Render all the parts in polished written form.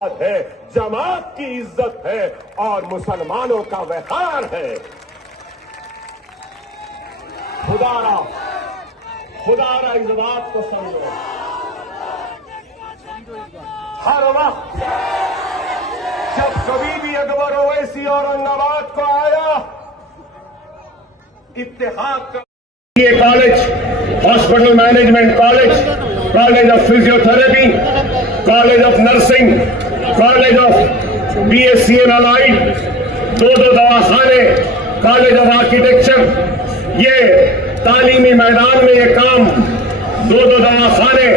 है, जमात की इज्जत है और मुसलमानों का वक़ार है। खुदारा इस बात को समझो, हर वक्त जब कभी भी अकबर ओवैसी औरंगाबाद को आया, इत्तेहाद का ये college, hospital management college, college of physiotherapy, college of nursing, college of BSc in allied, दो दवाखाने, कॉलेज ऑफ आर्किटेक्चर, ये तालीमी मैदान में ये काम, दो दवाखाने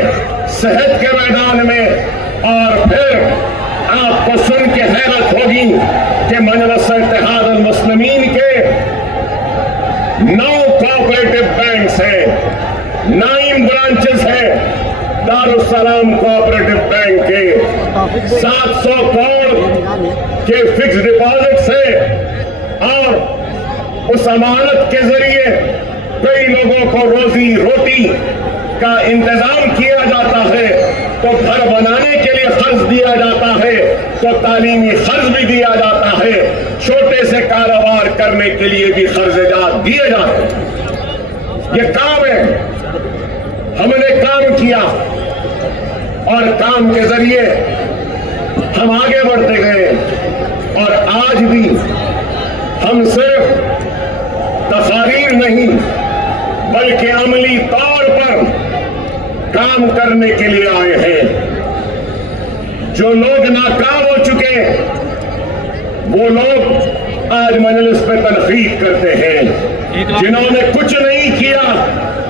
सेहत के मैदान में। और फिर आपको सुन के हैरत होगी कि मजलिस इत्तेहाद अल मुस्लिमीन के 9 कोऑपरेटिव बैंक्स हैं, 9 ब्रांचेस हैं दारुस्सलाम कोऑपरेटिव बैंक के, 700 करोड़ के फिक्स डिपॉजिट्स हैं और उस अमानत के जरिए कई लोगों को रोजी रोटी का इंतजाम किया जाता है। तो घर बनाने के लिए कर्ज दिया जाता है, तो तालीमी कर्ज भी दिया जाता है, छोटे से कारोबार करने के लिए भी कर्ज दिए जाते हैं। ये काम है, हमने काम किया और काम के जरिए हम आगे बढ़ते गए और आज भी हम सिर्फ तकारीर नहीं बल्कि अमली तौर पर काम करने के लिए आए हैं। जो लोग नाकाम हो चुके वो लोग आज मजलिस पे तनकीद करते हैं, जिन्होंने कुछ नहीं किया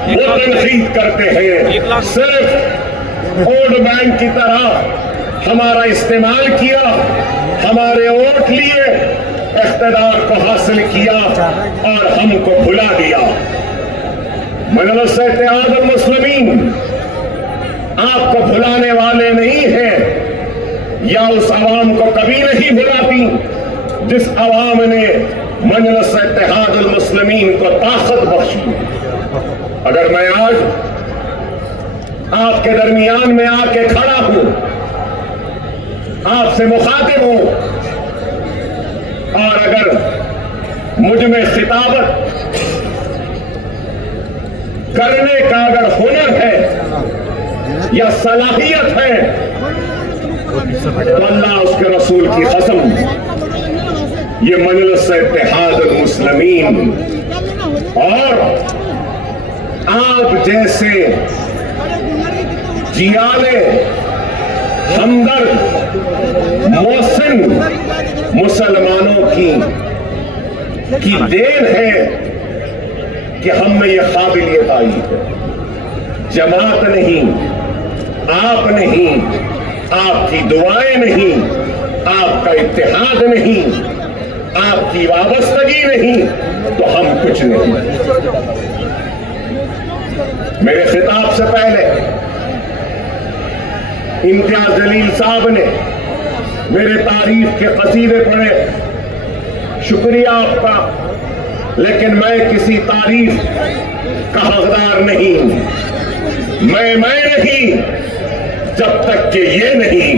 वो तनकीद करते हैं। सिर्फ वोट बैंक की तरह हमारा इस्तेमाल किया, हमारे वोट लिए, इख्तिदार को हासिल किया और हमको भुला दिया। मजलिस इत्तेहाद अल मुस्लिमीन आपको भुलाने वाले नहीं हैं या उस आवाम को कभी नहीं भुलाती जिस आवाम ने मजलिस इत्तेहाद अल मुस्लिमीन को ताकत बख्शी। अगर मैं आज आपके दरमियान में आके खड़ा हूं, आपसे मुखातिब हूं और अगर मुझ में खिताबत करने का अगर हुनर है या सलाहियत है तो अल्लाह उसके रसूल की कसम ये मजलिस इत्तेहाद अल मुस्लिमीन और आप जैसे जियाले हमदर्द मोहसिन मुसलमानों की देन है कि हम में यह काबिलियत आई है। जमात नहीं, आप नहीं, आपकी दुआएं नहीं, आपका इत्तेहाद नहीं, आपकी वाबस्तगी नहीं, तो हम कुछ नहीं। मेरे खिताब से पहले इम्तियाज जलील साहब ने मेरे तारीफ के कसीदे पढ़े, शुक्रिया आपका, लेकिन मैं किसी तारीफ का हकदार नहीं। मैं नहीं जब तक कि ये नहीं।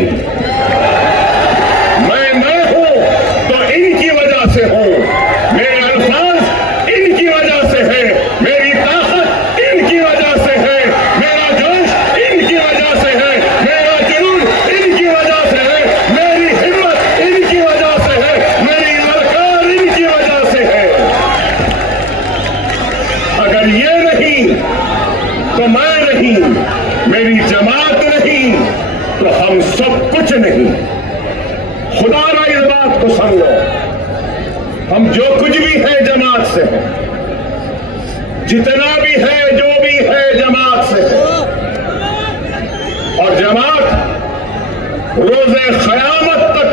मैं हूं तो इनकी वजह से हूं, मेरे अल्फाज इनकी वजह से है, मेरी ताकत इनकी वजह से है, मेरा जोश इनकी वजह से है, मेरा जुनून इनकी वजह से है, मेरी हिम्मत इनकी वजह से है, मेरी ललकार इनकी वजह से है। अगर ये नहीं तो मैं नहीं, मेरी जमात नहीं तो हम सब कुछ नहीं। खुदा ना इस बात को समझो, हम जो कुछ भी है जमात से है, जितना भी है जो भी है जमात से है और जमात रोज़े क़यामत तक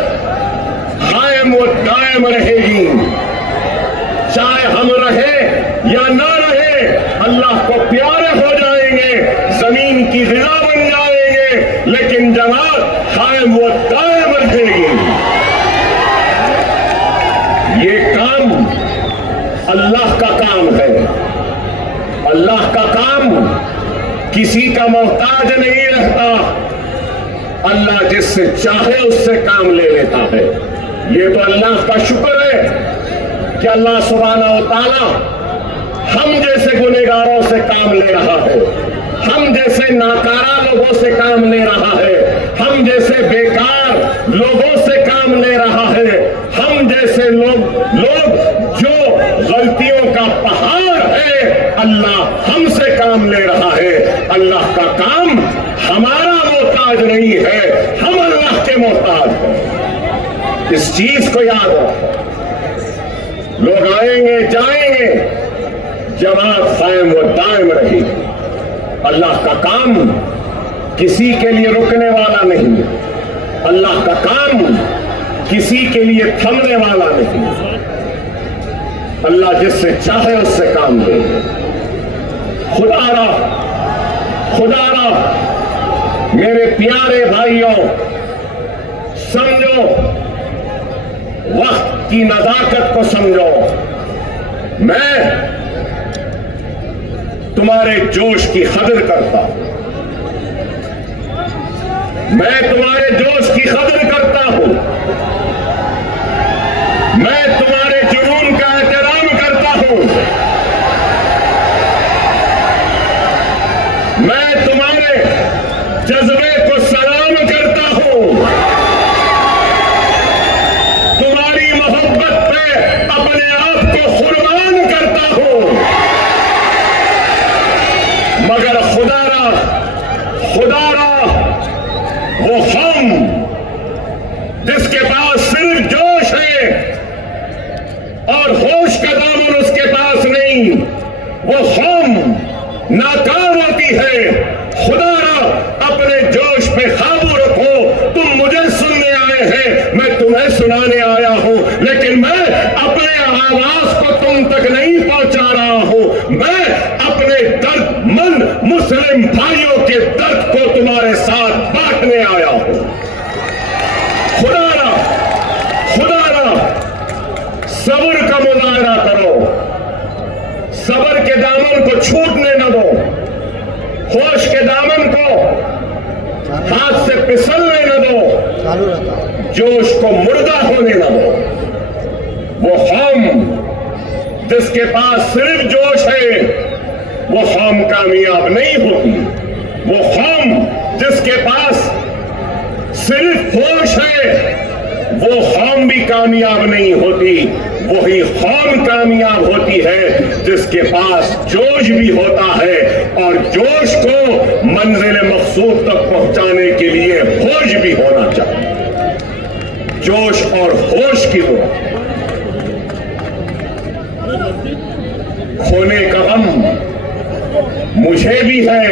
कायम व दायम रहेगी। चाहे हम रहे या ना रहे, अल्लाह को प्यारे हो जाएंगे, जमीन की ग़िज़ा बन जाएंगे, लेकिन जमात कायम व दायम रहेगी। ये काम अल्लाह का काम है। अल्लाह का काम किसी का मोहताज नहीं रहता। अल्लाह जिससे चाहे उससे काम ले लेता है। ये तो अल्लाह का शुक्र है कि अल्लाह सुब्हानहू व तआला हम जैसे गुनहगारों से काम ले रहा है, हम जैसे नाकारा लोगों से काम ले रहा है, हम जैसे बेकार लोगों से काम ले रहा है, हम जैसे लोग जो गलतियों का पहाड़ है, अल्लाह हमसे काम ले रहा है। अल्लाह का काम हमारा मोहताज नहीं है, हम अल्लाह के मोहताज हैं। इस चीज को याद रखो। लोग आएंगे जाएंगे, जमात कायम व दायम रही। अल्लाह का काम किसी के लिए रुकने वाला नहीं, अल्लाह का काम किसी के लिए थमने वाला नहीं। अल्लाह जिससे चाहे उससे काम दे। खुदारा मेरे प्यारे भाइयों, समझो, वक्त की नजाकत को समझो। मैं तुम्हारे जोश की कदर करता हूं, मैं तुम्हारे जोश की कदर करता हूं, मैं तुम्हारे जुनून का एहतराम करता हूं, मैं तुम्हारे जज्बे को सलाम करता हूं, तुम्हारी मोहब्बत पे अपने आप को कुर्बान करता हूं। मगर खुदारा वो हम जिसके पास सिर्फ जोश है और होश का दामन उसके पास नहीं, वो हम नाकाम होती है। खुदारा अपने जोश पे काबू रखो। तुम मुझे सुनने आए हैं, मैं तुम्हें सुनाने आया हूं, लेकिन मैं अपने आवाज को तुम तक नहीं पहुंचा रहा हूं। मैं अपने दर्दमंद मुस्लिम भाइयों के दर्द को तुम्हारे साथ बांटने आया हूं। खुदारा सब्र का मुजाहरा करो, सब्र के दामन को छूटने न दो, होश के दामन को हाथ से फिसलने न दो, जोश को मुर्दा होने न दो। वो हम जिसके पास सिर्फ जोश है, वो हम कामयाब नहीं होती। वो हम जिसके पास सिर्फ होश है, वो हम भी कामयाब नहीं होती। वही हम कामयाब होती है जिसके पास जोश भी होता है, और जोश को मंजिल मकसूद तक पहुंचाने के लिए होश भी होना चाहिए। जोश और होश की हो। खोने का गम मुझे भी है,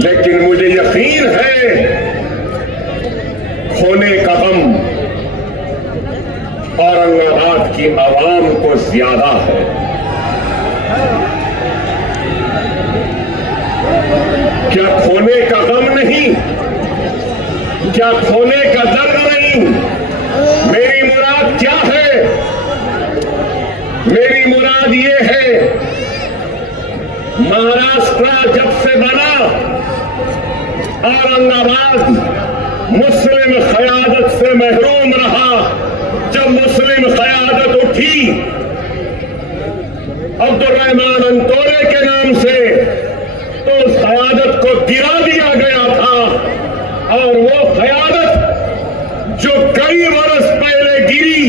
लेकिन मुझे यकीन है खोने का गम औरंगाबाद की आवाम को ज्यादा है। क्या खोने का गम नहीं? क्या खोने का दर्द नहीं? मेरी मुराद क्या है? मेरी मुराद ये है, महाराष्ट्र जब से बना, औरंगाबाद मुस्लिम क़यादत से महरूम रहा। जब मुस्लिम क़यादत उठी अब्दुर्रहमान अंतोले के नाम से, तो उस क़यादत को गिरा दिया गया था, और वो क़यादत जो कई बरस पहले गिरी,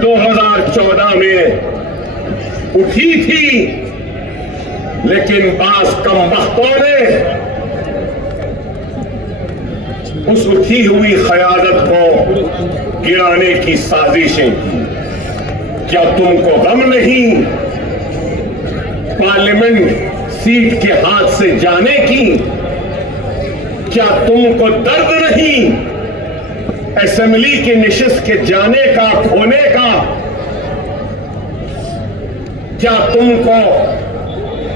2014 में उठी थी, लेकिन बास कम वक्तों ने उस उठी हुई क़यादत को गिराने की साजिशें की। क्या तुमको गम नहीं पार्लियामेंट सीट के हाथ से जाने की? क्या तुमको दर्द नहीं असेंबली की निशिस्त के जाने का, खोने का? क्या तुमको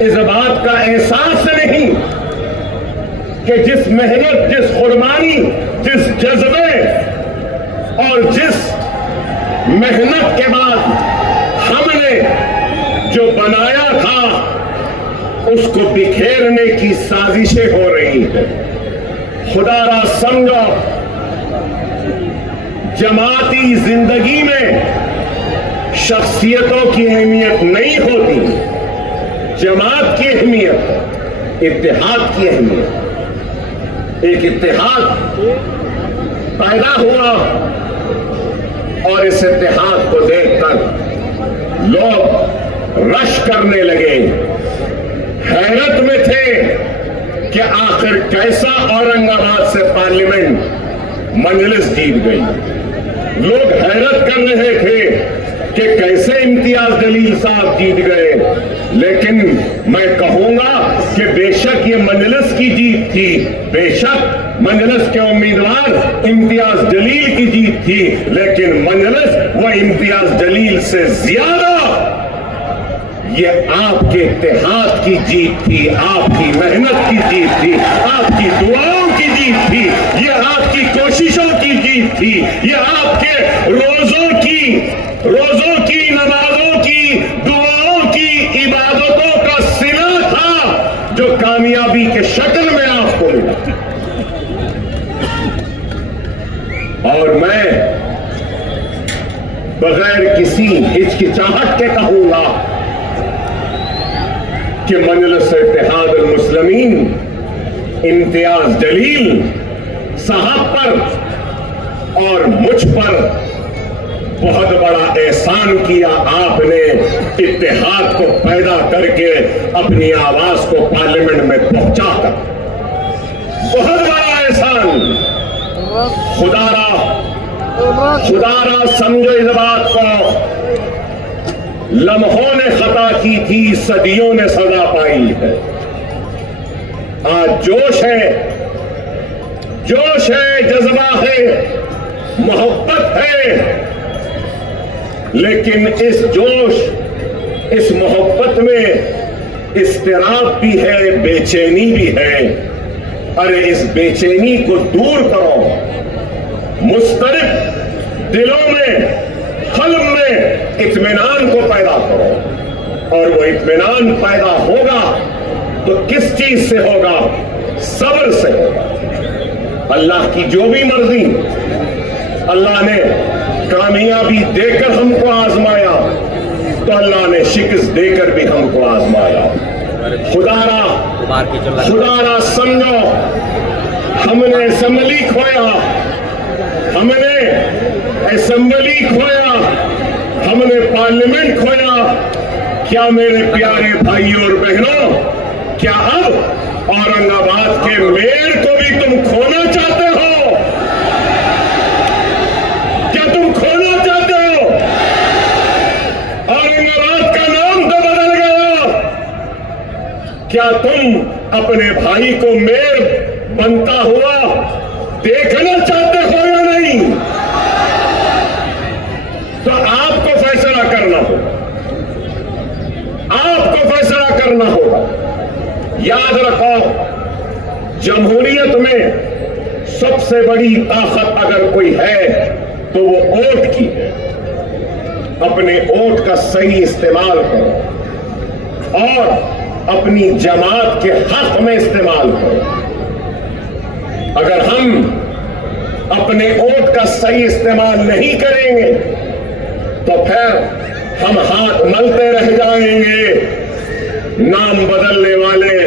इस बात का एहसास नहीं कि जिस मेहनत, जिस कुर्बानी, जिस जज्बे और जिस मेहनत के बाद हमने जो बनाया था, उसको बिखेरने की साजिशें हो रही हैं। खुदारा समझो, जमाती जिंदगी में शख्सियतों की अहमियत नहीं होती, जमात की अहमियत, इत्तेहाद की अहमियत। एक इत्तेहाद पैदा हुआ और इस इत्तेहाद को देखकर लोग रश करने लगे, हैरत में थे कि आखिर कैसा औरंगाबाद से पार्लियामेंट मजलिस जीत गई। लोग हैरत कर रहे थे कि कैसे इम्तियाज जलील साहब जीत गए, लेकिन मैं कहूंगा कि बेशक ये मजलिस की जीत थी, बेशक मजलिस के उम्मीदवार इम्तियाज जलील की जीत थी, लेकिन मजलिस व इम्तियाज जलील से ज्यादा ये आपके इत्तेहाद की जीत थी, आपकी मेहनत की जीत थी, आपकी दुआओं की जीत थी, ये आपकी कोशिशों की जीत थी, ये आपके रोजों की नमाजों की दुआओं की इबादतों का सिला था जो कामयाबी के शक्ल में आपको मिला। और मैं बगैर किसी हिचकिचाहट के कहूंगा कि मजलिस इत्तेहादुल मुस्लिमीन इम्तियाज जलील साहब पर और मुझ पर बहुत बड़ा एहसान किया। आपने इत्तेहाद को पैदा करके अपनी आवाज को पार्लियामेंट में पहुंचाकर, बहुत बड़ा एहसान। खुदारा समझो इस बात को, लम्हों ने खता की थी, सदियों ने सजा पाई है। आज जोश है, जज्बा है, मोहब्बत है, लेकिन इस जोश, इस मोहब्बत में इस्तिराब भी है, बेचैनी भी है। अरे इस बेचैनी को दूर करो, मुस्तरिब दिलों में, कल्ब में इत्मीनान को पैदा करो। और वो इत्मीनान पैदा होगा तो किस चीज से होगा? सब्र से होगा। अल्लाह की जो भी मर्जी, अल्लाह ने कामयाबी देकर हमको आजमाया तो अल्लाह ने शिकस्त देकर भी हमको आजमाया। खुदारा समझो, हमने असेंबली खोया, हमने पार्लियामेंट खोया। क्या मेरे प्यारे भाइयों और बहनों, क्या अब औरंगाबाद के मेयर को भी तुम खोना चाहते हो? क्या तुम खोना चाहते हो? औरंगाबाद का नाम तो बदल गया। क्या तुम अपने भाई को मेयर बनता हुआ देखना चाहते हो या नहीं? तो आपको फैसला करना होगा, आपको फैसला करना होगा। याद रखो, जमहूरियत में सबसे बड़ी ताकत अगर कोई है तो वो वोट की है। अपने वोट का सही इस्तेमाल करो और अपनी जमात के हक में इस्तेमाल करो। अगर हम अपने वोट का सही इस्तेमाल नहीं करेंगे तो फिर हम हाथ मलते रह जाएंगे। नाम बदलने वाले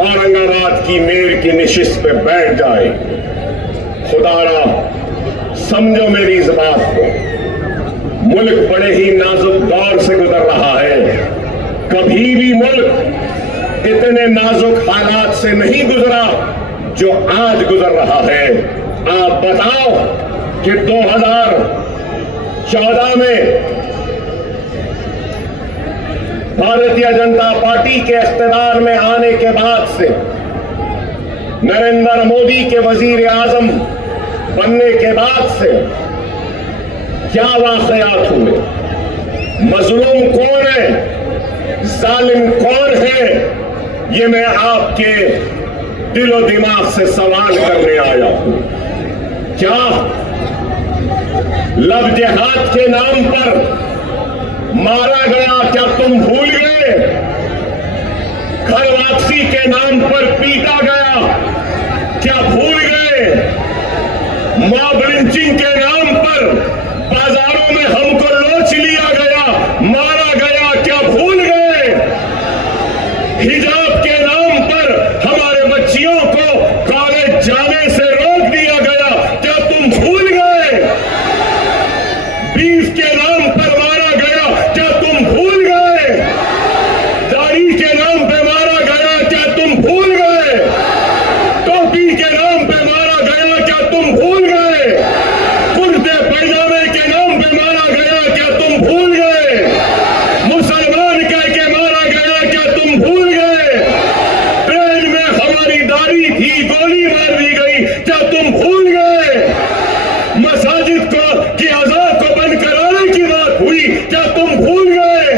औरंगाबाद की मेयर की निशिस्त पे बैठ जाए। खुदारा समझो मेरी इस बात को, मुल्क बड़े ही नाजुक दौर से गुजर रहा है। कभी भी मुल्क इतने नाजुक हालात से नहीं गुजरा जो आज गुजर रहा है। आप बताओ कि 2014 में भारतीय जनता पार्टी के इख्तियार में आने के बाद से, नरेंद्र मोदी के वजीर आजम बनने के बाद से क्या वाकयात हुए? मजलूम कौन है, जालिम कौन है, ये मैं आपके दिलो दिमाग से सवाल करने आया हूं। क्या लव जिहाद के नाम पर मारा गया? क्या तुम भूल गए? घर वापसी के नाम पर पीटा गया? क्या भूल गए मॉब लिंचिंग के नाम पर बाजारों में हमको लोच लिया गया, मारा गया? क्या भूल गए हिजाब के नाम पर हमारे बच्चियों को कॉलेज जाने से रोक दिया गया? क्या तुम भूल गए बीफ के नाम पर मारा गया? क्या तुम भूल गए दाढ़ी के नाम पे मारा गया? क्या तुम भूल गए टोपी के नाम पे मारा गया? क्या तुम भूल गए कुर्ते पैजामे के नाम पे मारा गया? क्या तुम भूल गए मुसलमान कह के मारा गया? क्या तुम भूल गए ट्रेन में हमारी दाढ़ी थी, गोली मार दी गई? क्या तुम भूल गए मसाजिद को की अज़ान को बंद कराने की बात हुई? क्या तुम भूल गए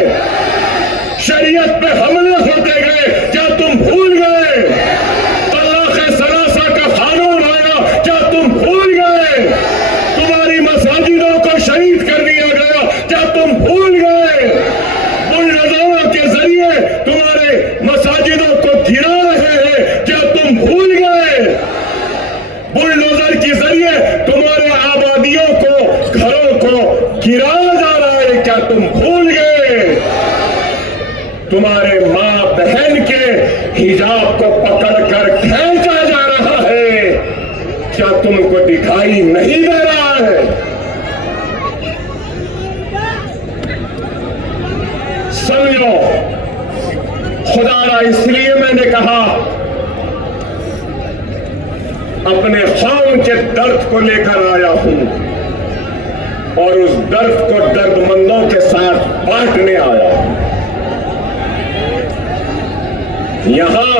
शरीयत पे हमले होते गए? क्या तुम भूल गए तलाक़ सलासा का कानून आया? क्या तुम भूल गए तुम्हारी मसाजिदों को शहीद कर दिया गया? क्या तुम भूल गए बुलडोजरों के जरिए तुम्हारे मसाजिदों को गिरा रहे हैं? क्या तुम भूल गए बुलडोजर के जरिए तुम्हारे आबादियों को घरों को गिराया जा रहा है? क्या तुम भूल गए तुम्हारे मां बहन के हिजाब को पकड़कर खींचा जा रहा है? क्या तुमको दिखाई नहीं दे रहा है? समझो खुदारा, इसलिए मैंने कहा अपने कौम के दर्द को लेकर आया हूं और उस दर्द को दर्दमंदों के साथ बांटने आया हूं। यहां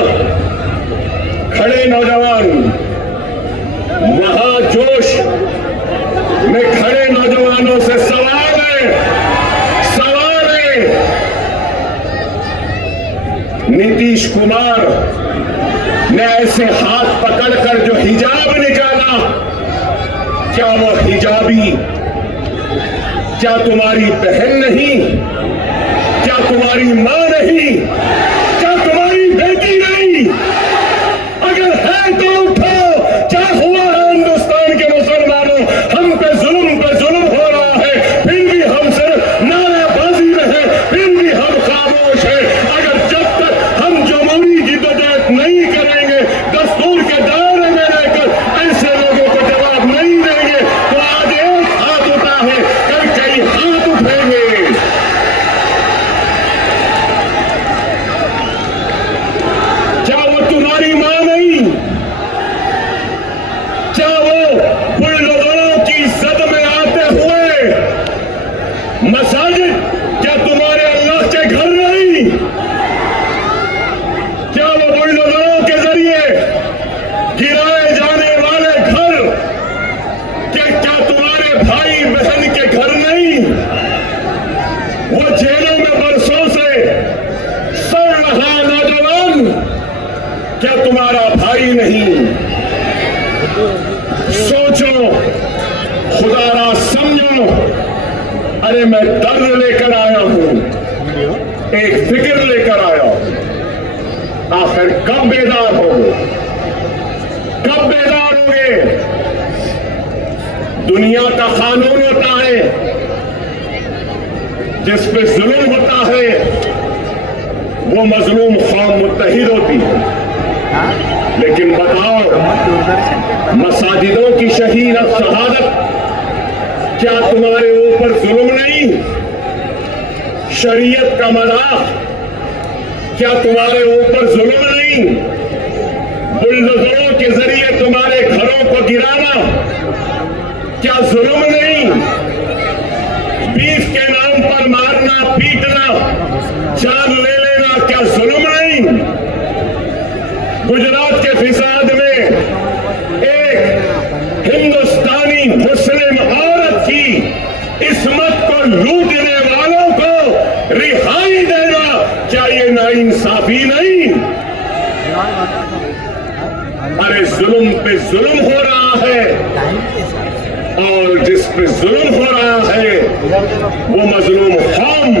खड़े नौजवान, वहां जोश में खड़े नौजवानों से सवाल है नीतीश कुमार ने ऐसे हाथ पकड़कर जो हिजाब निकाला, क्या वो हिजाबी क्या तुम्हारी बहन नहीं? क्या तुम्हारी मां नहीं? क्या तुम्हारी बेटी नहीं? अगर है तो उठो। क्या हुआ है हिंदुस्तान के मुसलमानों? हम पे जुल्म हो रहा है, फिर भी हम सिर्फ नारेबाजी में है, फिर भी हम खामोश है। अगर जब तक हम जमहूरी जिद्दोजहद नहीं करेंगे, दस्तूर के दायरे में रहकर ऐसे लोगों को जवाब नहीं देंगे, तो आज एक हाथ उठा है, कल कई हाथ उठेंगे। क्या वो तुम्हारी मां नहीं? क्या वो बुलडोजरों की जद में आते हुए मसाजिद क्या तुम्हारे अल्लाह के घर नहीं? क्या वो बुलडोजरों के जरिए गिराए जाने वाले घर क्या तुम्हारे भाई बहन के घर नहीं? वो जेलों में बरसों से सड़ रहा नौजवान क्या तुम्हारा भाई नहीं? सोचो, खुदारा समझो। अरे मैं दर्द लेकर आया हूं, एक फिक्र लेकर आया हूं। आखिर कब बेदार होगे? कब बेदार होगे? दुनिया का कानून होता है, जिस पे जुल्म होता है वो मजलूम कौम मुत्तहिद होती है। लेकिन बताओ, मसाजिदों की शहादत क्या तुम्हारे ऊपर जुल्म नहीं? शरीयत का मजाक क्या तुम्हारे ऊपर जुल्म नहीं? बुलडोजरों के जरिए तुम्हारे घरों को गिराना क्या जुल्म नहीं? बीफ के नाम पर मारना, पीटना, जान ले लेना क्या जुल्म नहीं? गुजरात के फिसाद में एक हिंदुस्तानी मुस्लिम औरत की इस्मत को लूटने वालों को रिहाई देना क्या ये नाइंसाफी नहीं? अरे जुल्म पे जुल्म हो रहा है और जिस पे जुल्म हो रहा है वो मजलूम कौम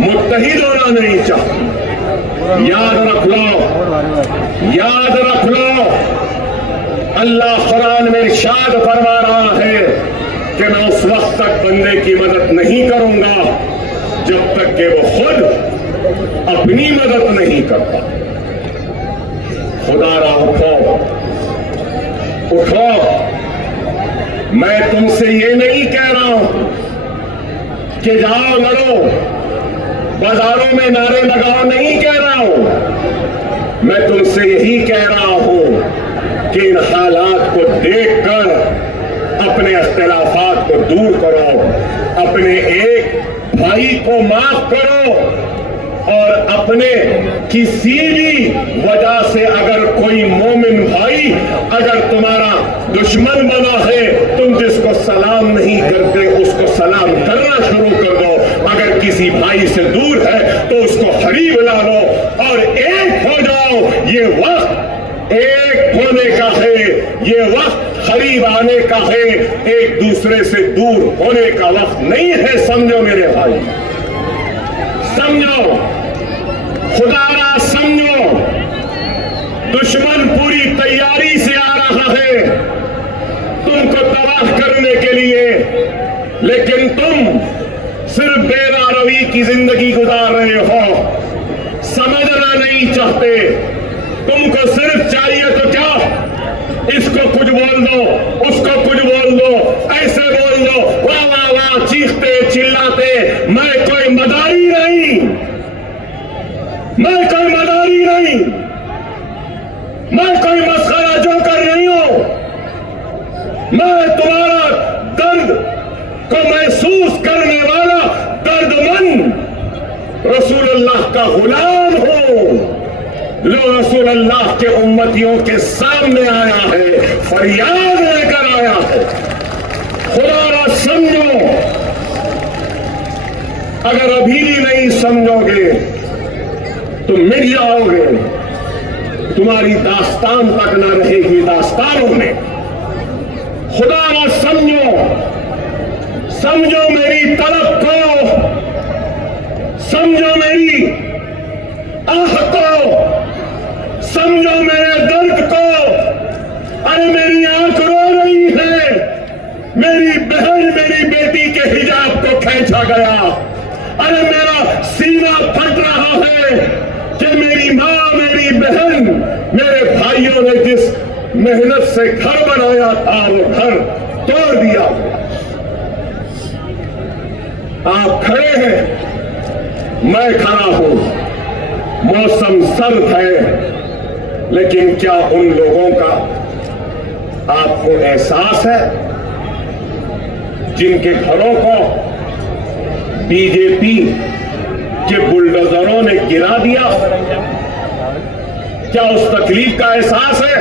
मुत्तहिद होना नहीं चाहती। याद रख लो, याद रख लो, अल्लाह कुरान में इरशाद फरमा रहा है कि मैं उस वक्त तक बंदे की मदद नहीं करूंगा जब तक कि वो खुद अपनी मदद नहीं करता। खुदारा उठो, उठो। मैं तुमसे ये नहीं कह रहा हूं कि जाओ लड़ो, बाजारों में नारे लगाओ, नहीं कह रहा हूं। मैं तुमसे यही कह रहा हूं कि इन हालात को देखकर अपने अख्तिलाफात को दूर करो, अपने एक भाई को माफ करो, और अपने किसी भी वजह से अगर कोई मोमिन भाई अगर तुम्हारा दुश्मन बना है, तुम जिसको सलाम नहीं करते उसको सलाम करना शुरू कर दो। अगर किसी भाई से दूर है तो उसको करीब ला लो और एक हो जाओ। ये वक्त एक होने का है, ये वक्त करीब आने का है, एक दूसरे से दूर होने का वक्त नहीं है। समझो मेरे भाई, समझो, खुदारा समझो। दुश्मन पूरी तैयारी से आ रहा है तुमको तबाह करने के लिए, लेकिन तुम सिर्फ बेरारवी की जिंदगी गुजार रहे हो, समझना नहीं चाहते। तुमको सिर्फ चाहिए तो क्या, इसको कुछ बोल दो, उसको कुछ बोल दो, ऐसे बोल दो, वाह वाह वाह, चीखते चिल्लाते। मैं कोई मदारी नहीं, मैं कोई मदारी नहीं, मैं कोई मस्खरा जोकर नहीं हूं। मैं तुम्हारा दर्द को महसूस करने वाला दर्दमंद रसूलुल्लाह का गुलाम हूं, जो रसूलुल्लाह के उम्मतियों के सामने आया है, फरियाद लेकर आया है। खुदा समझो, अगर अभी भी नहीं समझोगे तो मिट जाओगे, तुम्हारी दास्तान तक न रहेगी दास्तानों में। खुदा ना समझो, समझो मेरी तलब को, समझो मेरी आह को, समझो मेरे दर्द को। अरे मेरी आंख रो रही है, मेरी बहन मेरी बेटी के हिजाब को खींचा गया। अरे मेरा सीना फट रहा है कि मेरी मां, मेरी बहन, मेरे भाइयों ने जिस मेहनत से घर बनाया था वो घर तोड़ दिया। आप खड़े हैं, मैं खड़ा हूं, मौसम सर्द है, लेकिन क्या उन लोगों का आपको एहसास है जिनके घरों को बीजेपी के बुलडोजरों ने गिरा दिया? क्या उस तकलीफ का एहसास है?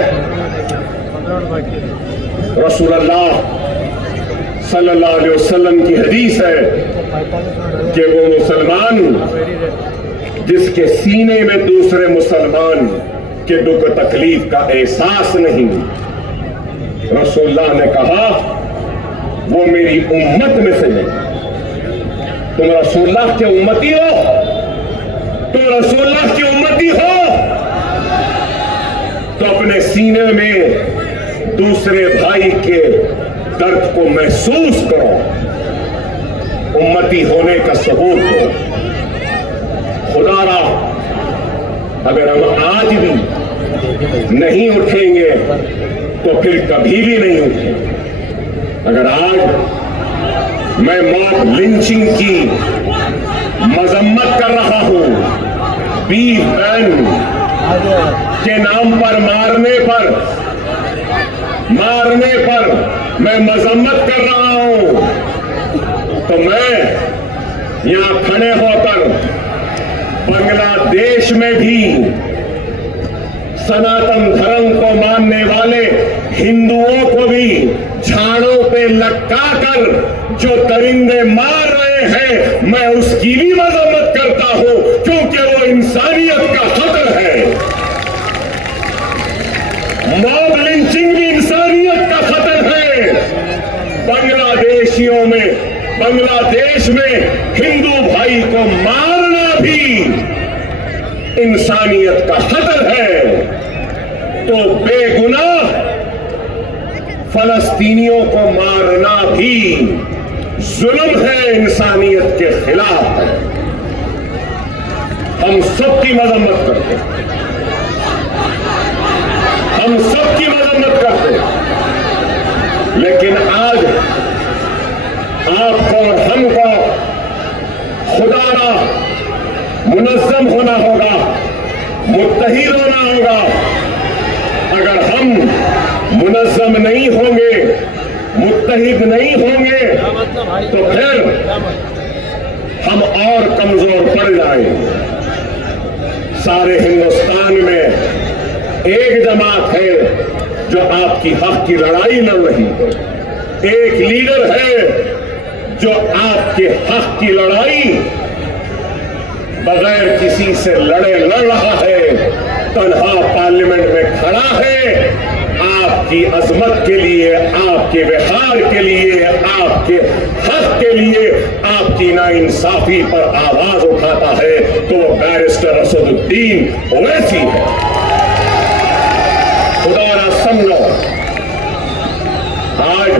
रसूलुल्लाह सल्लल्लाहु अलैहि वसल्लम की हदीस है कि वो मुसलमान जिसके सीने में दूसरे मुसलमान के दुख तकलीफ का एहसास नहीं, रसूलुल्लाह ने कहा वो मेरी उम्मत में से नहीं। तुम रसूलुल्लाह के उम्मती हो, तुम रसूलुल्लाह की उम्मती हो तो अपने सीने में दूसरे भाई के दर्द को महसूस करो, उम्मती होने का सबूत दो। खुदारा अगर हम आज भी नहीं उठेंगे तो फिर कभी भी नहीं उठेंगे। अगर आज मैं मॉब लिंचिंग की मजम्मत कर रहा हूं, बीफ बैन के नाम पर मारने पर मैं मजम्मत कर रहा हूं, तो मैं यहां खड़े होकर बांग्लादेश में भी सनातन धर्म को मानने वाले हिंदुओं को भी झाड़ों पे लटकाकर जो दरिंदे मार रहे हैं, मैं उसकी भी मजम्मत करता हूं, क्योंकि वो इंसानियत का खतरा है। मॉब लिंचिंग भी इंसानियत का खतरा है। बांग्लादेश में हिंदू भाई को मारना भी इंसानियत का खतरा है। तो बेगुनाह फलस्तीनियों को मारना भी जुल्म है, इंसानियत के खिलाफ है। हम सबकी मजम्मत करते हैं, हम सबकी मजम्मत करते हैं, लेकिन आज आपको और हमको खुदारा मुनज़्ज़म होना होगा, मुत्तहिद होना होगा। अगर हम मुनज़्ज़म नहीं होंगे, मुत्तहिद नहीं होंगे, तो फिर हम और कमजोर पड़ जाएंगे। सारे हिंदुस्तान में एक जमात है जो आपकी हक की लड़ाई लड़ रही है, एक लीडर है जो आपके हक की लड़ाई बगैर किसी से लड़ रहा है, तन्हा पार्लियामेंट में खड़ा है, आपकी अजमत के लिए, आपके व्यवहार के लिए, आपके हक के लिए, आपकी नाइंसाफी पर आवाज उठाता है, तो वो बैरिस्टर असदुद्दीन ओवैसी है। खुदा ना समझो आज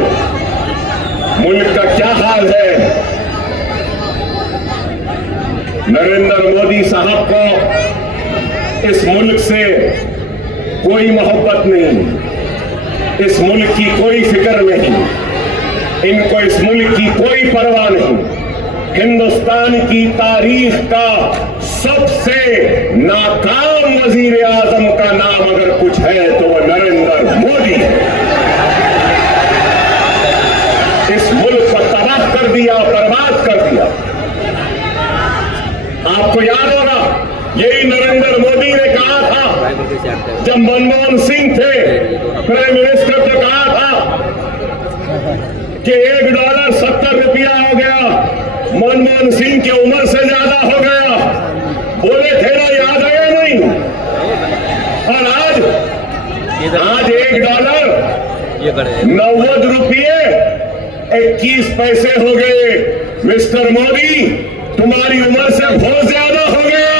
मुल्क का क्या हाल है। नरेंद्र मोदी साहब को इस मुल्क से कोई मोहब्बत नहीं, इस मुल्क की कोई फिक्र नहीं, इनको इस मुल्क की कोई परवाह नहीं। हिंदुस्तान की तारीख का सबसे नाकाम वजीर आजम का नाम अगर कुछ है तो वह नरेंद्र मोदी है। इस मुल्क को तबाह कर दिया, बर्बाद कर दिया। आपको याद होगा, यही नरेंद्र मोदी ने कहा था जब मनमोहन सिंह थे प्राइम मिनिस्टर, तो कहा था कि $1 ₹70 हो गया, मनमोहन सिंह की उम्र से ज्यादा हो गया। बोले थे ना, याद है या नहीं? और आज $1 ₹90.21 हो गए। मिस्टर मोदी, तुम्हारी उम्र से बहुत ज्यादा हो गया।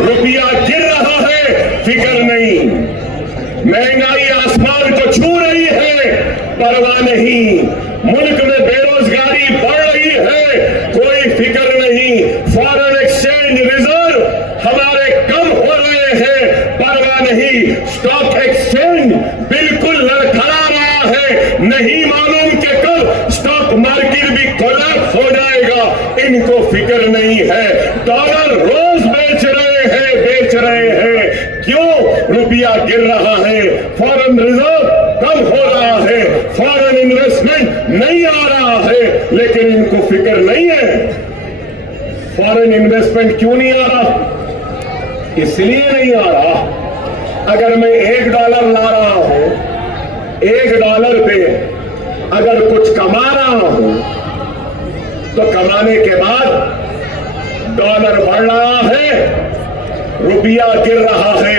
रुपया गिर रहा है, फिक्र नहीं। महंगाई आसमान को छू रही है, परवाह नहीं। मुल्क में बेरोजगारी बढ़ रही है, कोई फिक्र नहीं। फॉरेन एक्सचेंज रिजर्व हमारे कम हो रहे हैं, परवाह नहीं। स्टॉक एक्सचेंज बिल्कुल लड़खड़ा रहा है, नहीं मालूम कि कल स्टॉक मार्केट भी कोलैप्स हो जाएगा, इनको फिक्र नहीं है। डॉलर रोज बेच रहे हैं। क्यों? रुपया गिर रहा है, फॉरेन रिजर्व कम हो रहा है, फॉरेन इन्वेस्टमेंट नहीं आ रहा है, लेकिन इनको फिक्र नहीं है। फॉरेन इन्वेस्टमेंट क्यों नहीं आ रहा? इसलिए नहीं आ रहा, अगर मैं $1 ला रहा हूं, $1 पे अगर कुछ कमा रहा हूं, तो कमाने के बाद डॉलर बढ़ रहा है, रुपया गिर रहा है,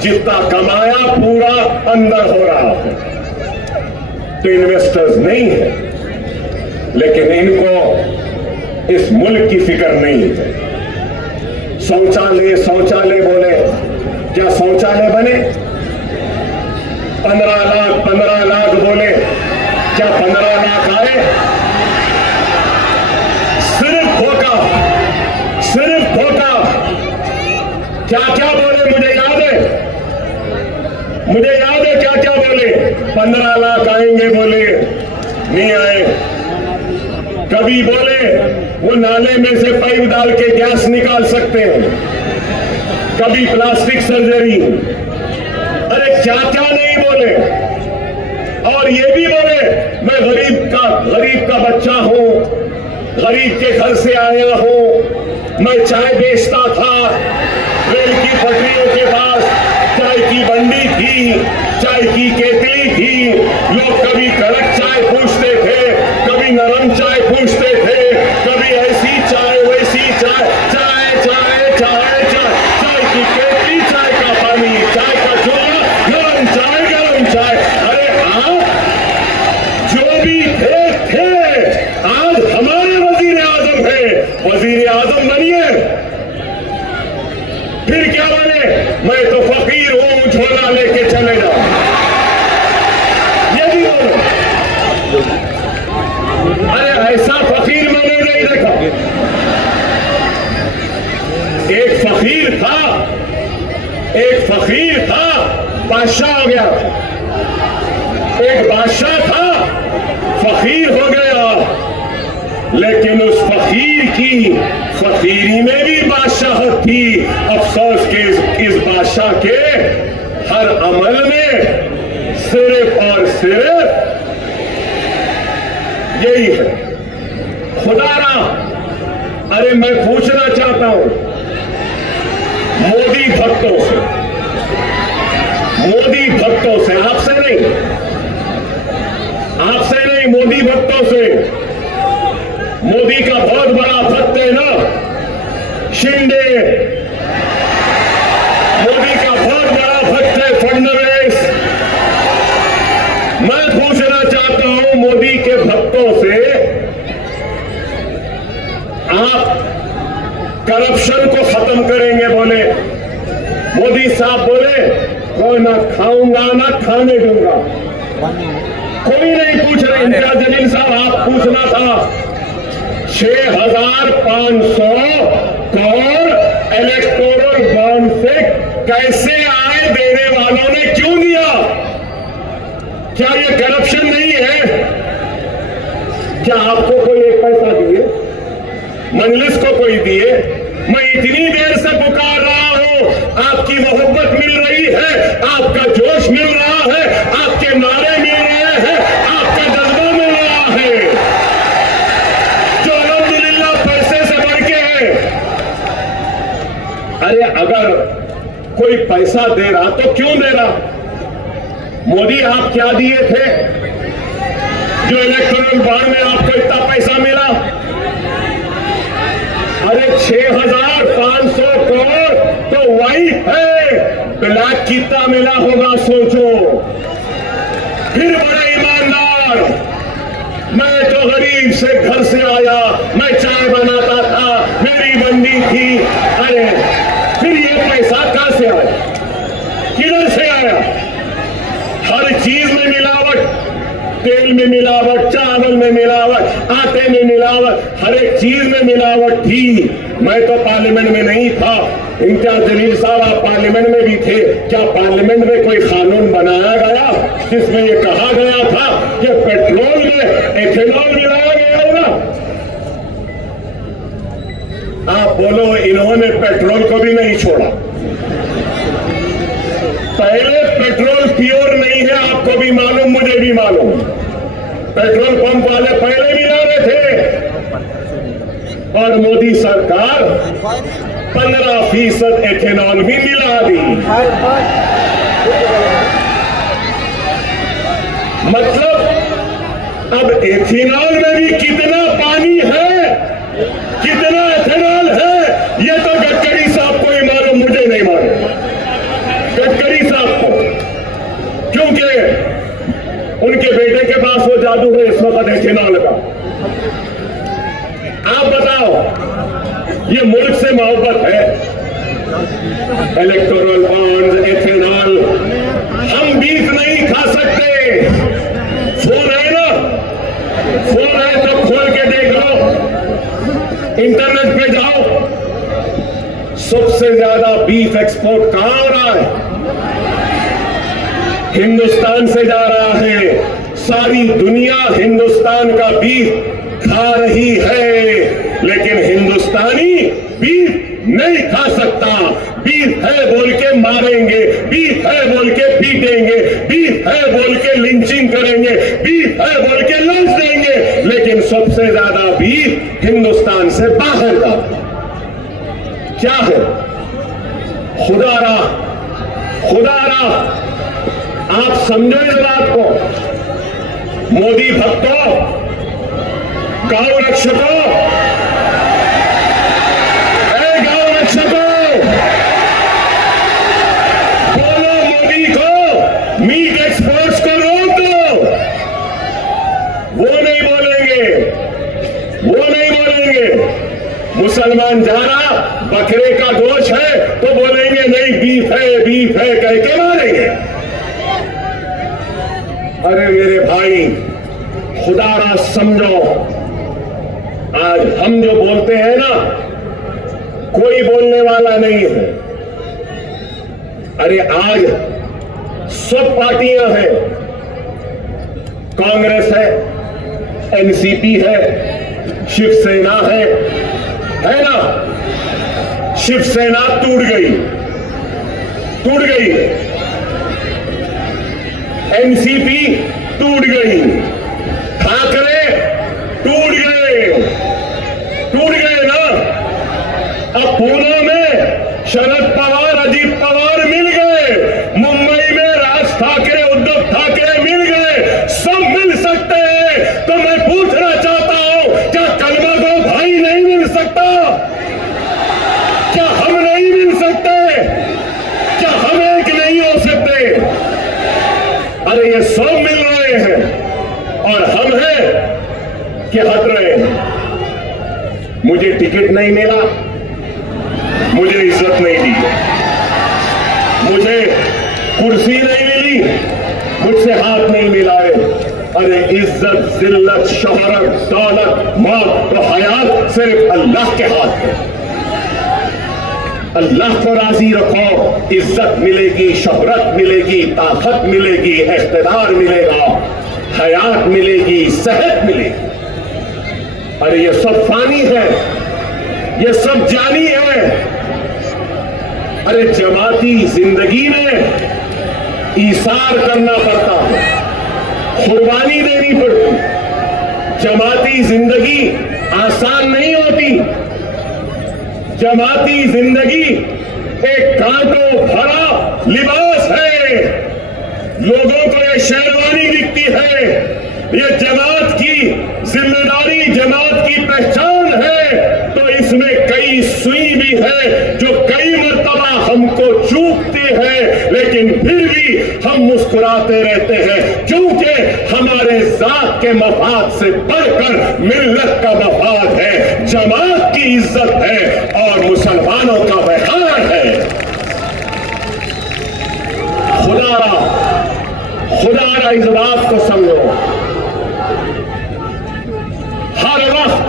जितना कमाया पूरा अंदर हो रहा है। तो इन्वेस्टर्स नहीं है, लेकिन इनको इस मुल्क की फिक्र नहीं है। शौचालय बोले, क्या शौचालय बने? 15 लाख बोले, क्या 15 लाख आए? सिर्फ धोखा। क्या बोले? मुझे याद है क्या बोले। 15 लाख आएंगे बोले, नहीं आए। कभी बोले वो नाले में से पाइप डाल के गैस निकाल सकते हैं, कभी प्लास्टिक सर्जरी। अरे क्या नहीं बोले। और ये भी बोले मैं गरीब का बच्चा हूं, गरीब के घर से आया हूं, मैं चाय बेचता था, रेल की पटरियों के पास चाय की बंडी थी, चाय की केतली थी। लोग कभी कड़क चाय पूछते थे, कभी नरम चाय पूछते थे, कभी ऐसी चाय वैसी चाय, चाय की केतली, चाय का पानी, चाय का चूल्हा, गरम चाय। अरे आप जो भी थे आज हमारे वजीर आजम है। वजीर आजम बनिए, फिर क्या बने? मैं तो फकीर हूं, झोला वहां लेके चले जाओ, ये भी बोलो। अरे ऐसा फकीर मैंने नहीं देखा। एक फकीर था बादशाह हो गया, एक बादशाह था फकीर हो गया, लेकिन उस फकीर की फकीरी में भी बादशाहत थी। अफसोस के इस बादशाह के हर अमल में सिर्फ और सिर्फ यही है खुदारा। अरे मैं पूछना चाहता हूं मोदी भक्तों से, आपसे नहीं, मोदी भक्तों से। मोदी का बहुत बड़ा भक्त है ना शिंदे, मोदी का बहुत बड़ा भक्त है फडणवीस। मैं पूछना चाहता हूं मोदी के भक्तों से, आप करप्शन को खत्म करेंगे बोले, मोदी साहब बोले कोई ना खाऊंगा ना खाने दूंगा। कोई नहीं पूछ रहे, इम्तियाज जलील साहब आप पूछना था 6,500 करोड़ इलेक्टोरल बॉन्ड से कैसे आए, देने वालों ने क्यों दिया? क्या ये करप्शन नहीं है? क्या आपको कोई एक पैसा दिए, मजलिस को कोई दिए? मैं इतनी देर से पुकार रहा हूं, आपकी मोहब्बत मिल रही है, आपका जोश मिल रहा है, आपके नारे मिल रहे हैं, आपका जज्बा मिल रहा है, जो अल्हम्दुलिल्लाह पैसे से बढ़ के है। अरे अगर कोई पैसा दे रहा तो क्यों दे रहा? मोदी आप क्या दिए थे जो इलेक्टोरल बॉन्ड में आपको इतना पैसा मिला? अरे 6,500 करोड़ तो वही है, ब्लैक कितना मिला होगा सोचो। फिर बड़े ईमानदार, मैं तो गरीब से घर से आया, मैं चाय बनाता था, मेरी मंडी थी। अरे फिर ये पैसा कहां से आया, किधर से आया? हर चीज में मिलावट, तेल में मिलावट, चावल में मिलावट, आटे में मिलावट, हर एक चीज में मिलावट थी। मैं तो पार्लियामेंट में नहीं था, इम्तियाज जलील साहब आप पार्लियामेंट में भी थे। क्या पार्लियामेंट में कोई कानून बनाया गया जिसमें यह कहा गया था कि पेट्रोल में एथेनॉल मिलाया गया होगा? आप बोलो, इन्होंने पेट्रोल को भी नहीं छोड़ा। पहले पेट्रोल प्योर नहीं है, आपको भी मालूम, मुझे भी मालूम। पेट्रोल पंप वाले पहले मिला रहे थे, और मोदी सरकार 15% एथेनॉल भी मिला दी। मतलब अब एथेनॉल में भी कितना पानी है, कितना एथेनॉल है, ये तो गडकरी साहब को ही मालूम, मुझे नहीं मालूम। गडकरी साहब को, क्योंकि उनके बेटे के पास वो जादू है इस वक्त एथेनॉल का। आप बताओ, ये मुल्क से मोहब्बत है? इलेक्टोरल बॉन्ड, एथेनॉल, हम बीफ नहीं खा सकते। फोन है ना, फोन है तो खोल के देख लो, इंटरनेट पे जाओ, सबसे ज्यादा बीफ एक्सपोर्ट कहां हो रहा है? हिंदुस्तान से जा रहा है। सारी दुनिया हिंदुस्तान का बीफ खा रही है, लेकिन हिंदुस्तानी बीफ नहीं खा सकता। बीफ है बोल के मारेंगे, बीफ है बोल के पीटेंगे, बीफ है बोल के लिंचिंग करेंगे, बीफ है बोल के लंच देंगे, लेकिन सबसे ज्यादा बीफ हिंदुस्तान से बाहर का क्या है? खुदारा, खुदारा, आप समझो इस बात को। मोदी भक्तों, गौ रक्षकों, गौ रक्षकों, बोलो मोदी को मीट एक्सपोर्ट्स को रोक दो। वो नहीं बोलेंगे, वो नहीं बोलेंगे। मुसलमान जा रहा, बकरे का गोश्त है तो बोलेंगे नहीं बीफ है कह के मारेंगे। अरे मेरे भाई, खुदारा समझो, आज हम जो बोलते हैं ना, कोई बोलने वाला नहीं है। अरे आज सब पार्टियां हैं, कांग्रेस है, एनसीपी है, शिवसेना है ना। शिवसेना टूट गई, एनसीपी टूट गई, ठाकरे टूट गए ना। अब पूना में शरद पवार, अजीत पवार मिल गए, मुंबई में राज ठाकरे, उद्धव ठाकरे मिल गए, सब मिल सकते हैं। तो मैं पूछना चाहता हूं, क्या कलमा को भाई नहीं मिल सकता? क्या हम नहीं मिल सकते? क्या हम एक नहीं हो सकते? अरे ये सब मिल रहे हैं और हम हैं कि हट रहे हैं। मुझे टिकट नहीं मिला, मुझे इज्जत नहीं दी, मुझे कुर्सी नहीं मिली, मुझसे हाथ नहीं मिलाए। अरे इज्जत, जिल्लत, शोहरत, दौलत, मौत और हयात सिर्फ अल्लाह के हाथ है। अल्लाह को राजी रखो, इज्जत मिलेगी, शोहरत मिलेगी, ताकत मिलेगी, इख्तिदार मिलेगा, हयात मिलेगी, सेहत मिलेगी। अरे ये सब फानी है, ये सब जानी है। अरे जमाती जिंदगी में ईसार करना पड़ता है, कुर्बानी देनी पड़ती। जमाती जिंदगी आसान नहीं होती। जमाती जिंदगी एक कांटों भरा लिबास है। लोगों को ये शेरवानी दिखती है, ये जमात की जिम्मेदारी, जमात की पहचान है। तो इसमें कई सुई भी है जो कई मर्तबा हमको चूकती है, लेकिन फिर भी हम मुस्कुराते रहते हैं, क्योंकि हमारे जात के मफाद से बढ़कर मिल्लत का मफाद है, जमात की इज्जत है और मुसलमानों का वक़ार है। खुदारा इस बात को समझो। हर वक्त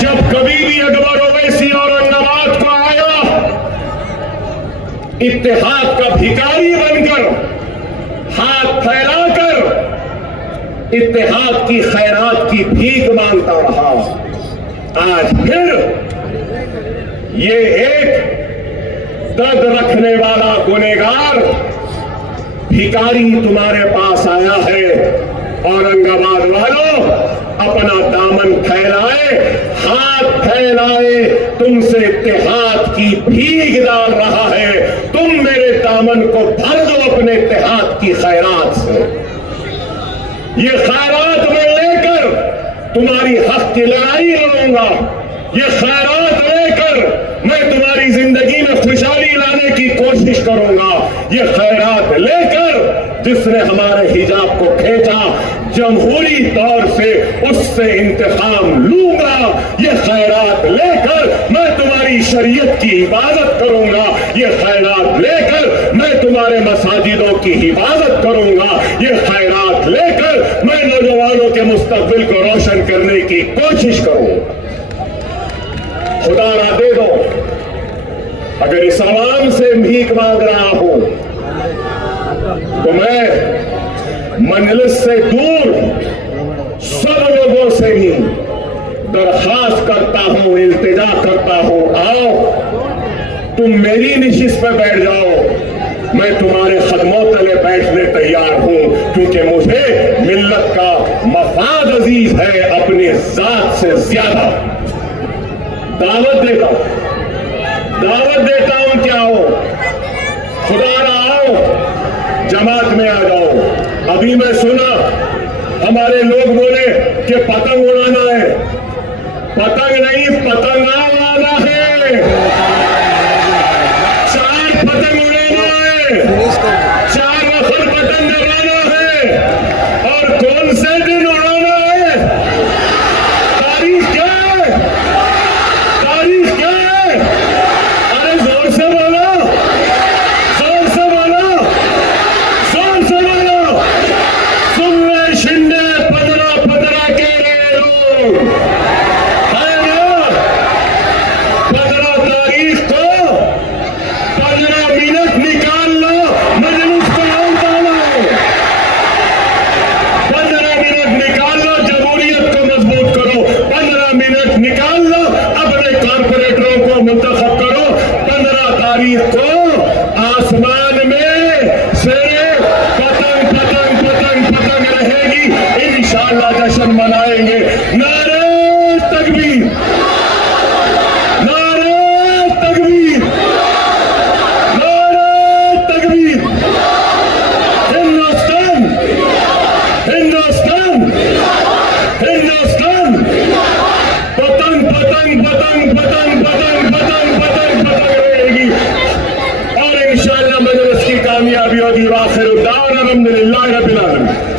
जब कभी भी अकबर ओवैसी औरंगाबाद को आया, इत्तेहाद का भिखारी बनकर, हाथ फैलाकर इत्तेहाद की खैरात की भीख मांगता रहा। आज फिर ये एक दर्द रखने वाला गुनहगार भिखारी तुम्हारे पास आया है। औरंगाबाद वालों, अपना दामन फैलाए, हाथ फैलाए, तुमसे इत्तेहाद की भीख डाल रहा है। तुम मेरे दामन को भर दो अपने इत्तेहाद की खैरात से। ये खैरात मैं लेकर तुम्हारी हक की लड़ाई लड़ूंगा। ये खैरात लेकर मैं तुम्हारी जिंदगी में खुशहाली लाने की कोशिश करूंगा। ये खैरात लेकर जिसने हमारे हिजाब को खींचा, जमहूरी तौर से उससे इंतकाम लूंगा। ये खैरात लेकर मैं तुम्हारी शरीयत की हिफाजत करूंगा। ये खैरात लेकर मैं तुम्हारे मसाजिदों की हिफाजत करूंगा। ये खैरात लेकर मैं नौजवानों के मुस्तकबिल को रोशन करने की कोशिश करूंगा। खुदा ना दे दो, अगर इस आवाम से भीख मांग रहा हूं तो मैं मंजलिस से दूर सब लोगों से भी दरखास्त करता हूं, इल्तिजा करता हूं, आओ तुम मेरी निशिस्त पर बैठ जाओ, मैं तुम्हारे खदमों तले बैठने तैयार हूं, क्योंकि मुझे मिल्लत का मफाद अजीज है अपनी जात से ज्यादा। दावत देता हूं क्या हो, खुदा ना आओ, जमात में आ जाओ। अभी मैं सुना हमारे लोग बोले कि पतंग उड़ाना है। पतंग नहीं, पतंगा उड़ाना है। 4 पतंग उड़ाना है, 4 नफर पतंग उड़ाना है। और कौन से दिन उड़ाना है? तारीख क्या है? तारीख क्या है? Alhamdulillah Rabbil Alamin.